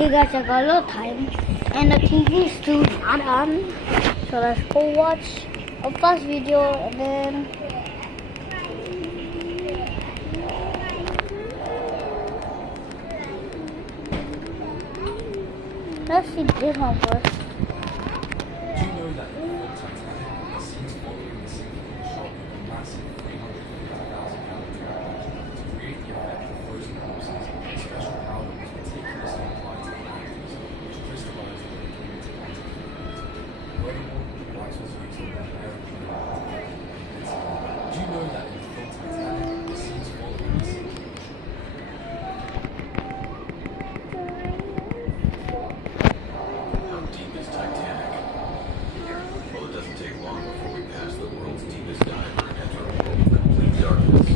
Okay guys, I got a little time and the TV is still not on. So let's go watch a first video and then let's see this one first. Do you know that the Titanic seems following the sinking shock of a massive 350,000-gallon drum to create the effect of frozen corpses? A special powder was meticulously applied to the anchors, which crystallized when it came into contact with the water. Furthermore, wax was used in preparing the water to protect it from density. Do you know that in the film Titanic, it seems following the sinking shock? How deep is Titanic? Well, it doesn't take long before we pass the world's deepest diver and enter a world of complete darkness.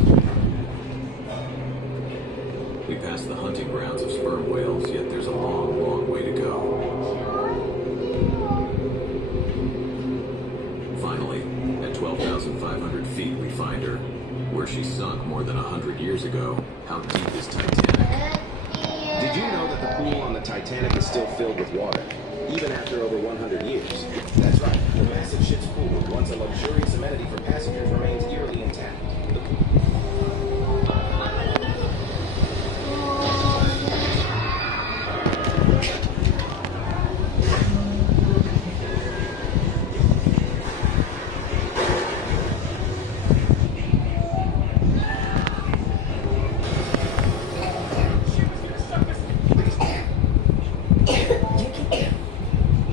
We pass the hunting grounds of sperm whales, yet there's a long, long way to go. Finally, at 12,500 feet, we find her. Where she sunk more than 100 years ago. How deep is Titanic? Did you know that the pool on the Titanic is still filled with water, even after over 100 years? That's right. The massive ship's pool, once a luxurious amenity for passengers, remains eerily intact.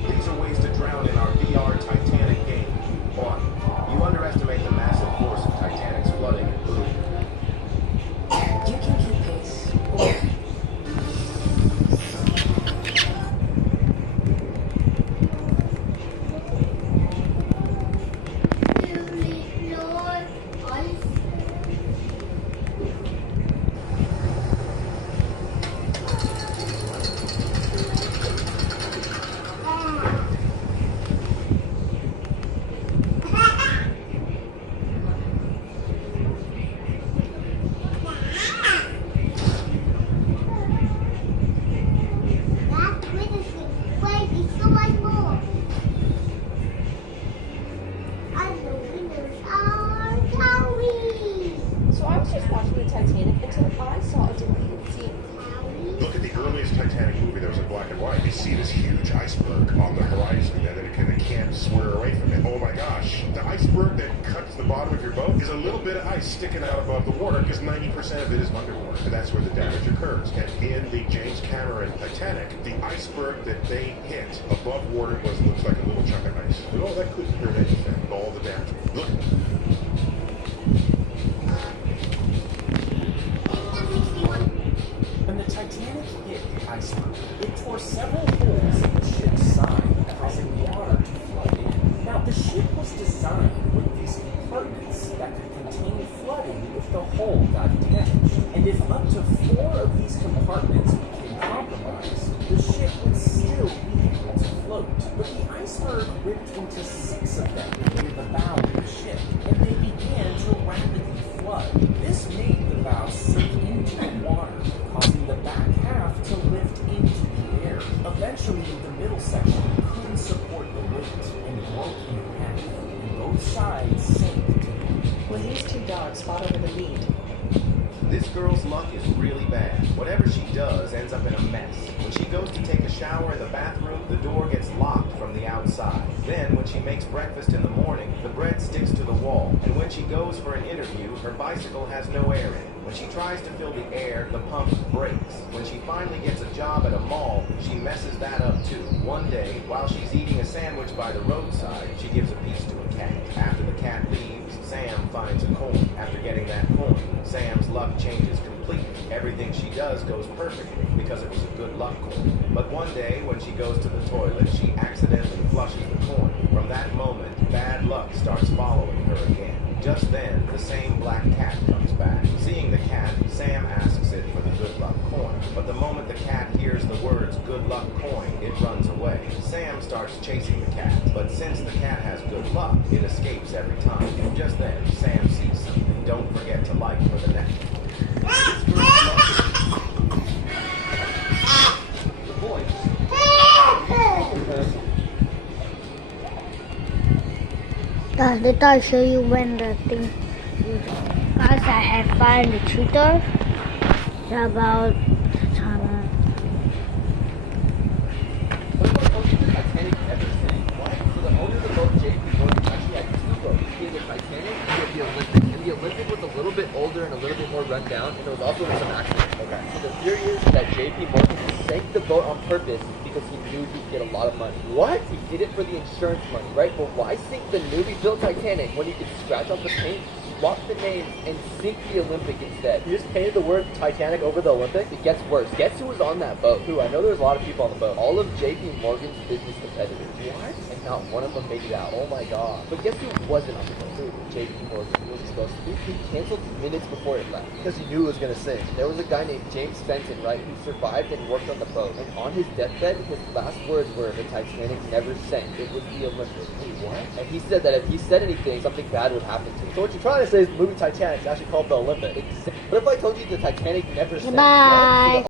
These are ways to drown in our VR Titanic game. 1. You underestimate the massive force of Titanic's flooding and boom. You can keep pace. So I was just watching the Titanic until I saw a deleted scene. Look at the earliest Titanic movie that was in black and white. You see this huge iceberg on the horizon, and then it can't swerve away from it. Oh my gosh. The iceberg that cuts the bottom of your boat is a little bit of ice sticking out above the water because 90% of it is underwater. And that's where the damage occurs. And in the James Cameron Titanic, the iceberg that they hit above water looks like a little chunk of ice. But oh, that couldn't hurt anything. All the damage. Look. When the Titanic hit the iceberg, it tore several holes in the ship's side, causing water to flood in. Now, the ship was designed with these compartments that could contain flooding if the hull got damaged. And if up to 4 of these compartments became compromised, the ship would still be able to float. But the iceberg ripped into 6 of them near the bow of the ship, and they began to rapidly flood. This made the bow sink into the water, causing the back half to lift into the air. Eventually, the middle section couldn't support the weight and broke in half, and both sides sank to the beach. When these two dogs fought over the lead, This girl's luck is really bad. Whatever she does ends up in a mess. When she goes to take a shower in the bathroom, the door gets locked from the outside. Then, when she makes breakfast in the morning, the bread sticks to the wall. And when she goes for an interview, her bicycle has no air in it. When she tries to fill the air, the pump breaks. When she finally gets a job at a mall, she messes that up too. One day, while she's eating a sandwich by the roadside, she gives a piece to a cat. After the cat leaves, Sam finds a coin. After getting that coin, Sam's luck changes completely. Everything she does goes perfectly because it was a good luck coin. But one day, when she goes to the toilet, she accidentally flushes the coin. From that moment, bad luck starts following her again. Just then, the same black cat comes back. Seeing the cat, Sam asks it for the good luck coin. But the moment the cat hears the words good luck coin, it runs away. Sam starts chasing the cat. But since the cat has good luck, it escapes every time. And just then, Sam sees something. Don't forget to like for the next one. The boy They thought I'd show you when the thing. Guys, I had found the tutor. It's about Tana. What about boats the Titanic never sank? What? So the owner of the boat, J.P. Morgan, actually had two boats. He had the Titanic and he had the Olympic. And the Olympic was a little bit older and a little bit more run down, and there was also some accidents. Okay. So the theory is that J.P. Morgan sank the boat on purpose because he knew he'd get a lot of money. What? He did it for the insurance money, right? But why sink the newly built Titanic when you could scratch off the paint, swap the names, and sink the Olympic instead? You just painted the word Titanic over the Olympic? It gets worse. Guess who was on that boat? Who? I know there was a lot of people on the boat. All of J.P. Morgan's business competitors. What? And not one of them made it out. Oh my god. But guess who wasn't on the boat? Who? J.P. Morgan. Who was he supposed to be? He canceled minutes before it left because he knew it was going to sink. There was a guy named James Fenton, right, who survived and worked on the boat. And on his deathbed, his last words were, the Titanic never sank. It was the Olympic. Wait, what? And he said that if he said anything, something bad would happen to him. So what you're trying to say is the movie Titanic is actually called the Olympic. What if I told you the Titanic never sank? Bye.